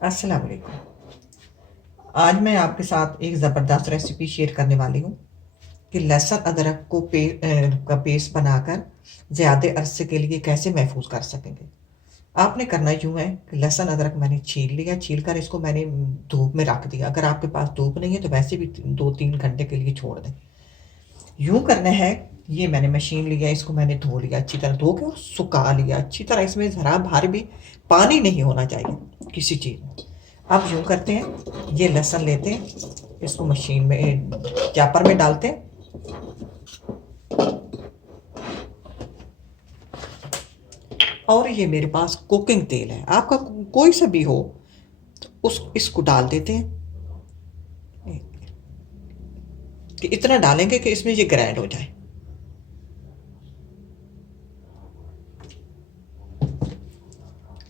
अस्सलाम वालेकुम। आज मैं आपके साथ एक ज़बरदस्त रेसिपी शेयर करने वाली हूँ कि लहसुन अदरक को का पेस्ट बनाकर ज़्यादा अरसे के लिए कैसे महफूज कर सकेंगे। आपने करना यूँ है कि लहसुन अदरक मैंने छील लिया, छील कर इसको मैंने धूप में रख दिया। अगर आपके पास धूप नहीं है तो वैसे भी 2-3 घंटे के लिए छोड़ दें। यूँ करना है, ये मैंने मशीन लिया, इसको मैंने धो लिया, अच्छी तरह धो के और सुखा लिया अच्छी तरह। इसमें ज़रा भर भी पानी नहीं होना चाहिए किसी चीज़ में। अब यूँ करते हैं, ये लहसुन लेते हैं, इसको मशीन में चॉपर में डालते हैं। और ये मेरे पास कुकिंग तेल है, आपका कोई सा भी हो तो इसको डाल देते हैं कि इतना डालेंगे कि इसमें ये ग्राइंड हो जाए।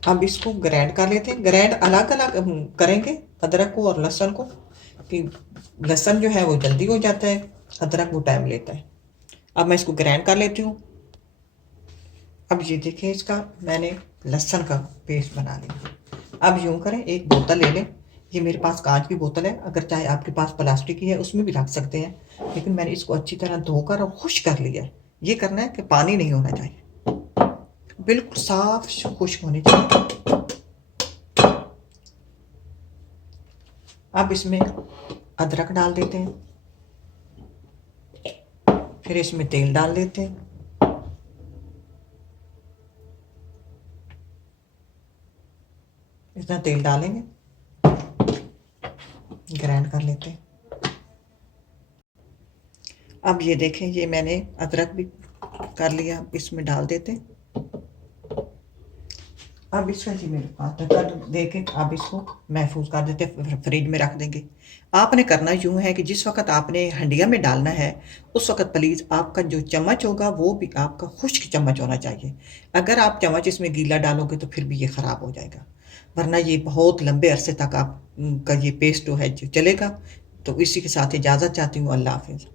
अब इसको ग्राइंड कर लेते हैं। ग्राइंड अलग अलग करेंगे अदरक को और लहसुन को, कि लहसुन जो है वो जल्दी हो जाता है, अदरक वो टाइम लेता है। अब मैं इसको ग्राइंड कर लेती हूँ। अब ये देखिए, इसका मैंने लहसुन का पेस्ट बना लिया। अब यूँ करें, एक बोतल ले लें। ये मेरे पास कांच की बोतल है, अगर चाहे आपके पास प्लास्टिक की है उसमें भी रख सकते हैं, लेकिन मैंने इसको अच्छी तरह धोकर और खुश कर लिया है। ये करना है कि पानी नहीं होना चाहिए, बिल्कुल साफ खुश्क होनी चाहिए। अब इसमें अदरक डाल देते हैं, फिर इसमें तेल डाल देते हैं। इतना तेल डालेंगे, ग्राइंड कर लेते हैं। अब ये देखें, ये मैंने अदरक भी कर लिया, इसमें डाल देते हैं। अब इसका जी मेरे पास ढक्कन दे के अब इसको महफूज कर देते, फ्रिज में रख देंगे। आपने करना यूँ है कि जिस वक्त आपने हंडिया में डालना है उस वक्त प्लीज़ आपका जो चम्मच होगा वो भी आपका खुश्क चम्मच होना चाहिए। अगर आप चम्मच इसमें गीला डालोगे तो फिर भी ये ख़राब हो जाएगा, वरना ये बहुत लंबे अरसे तक आप का ये पेस्ट जो है जो चलेगा। तो इसी के साथ इजाज़त चाहती हूँ। अल्लाह हाफिज़।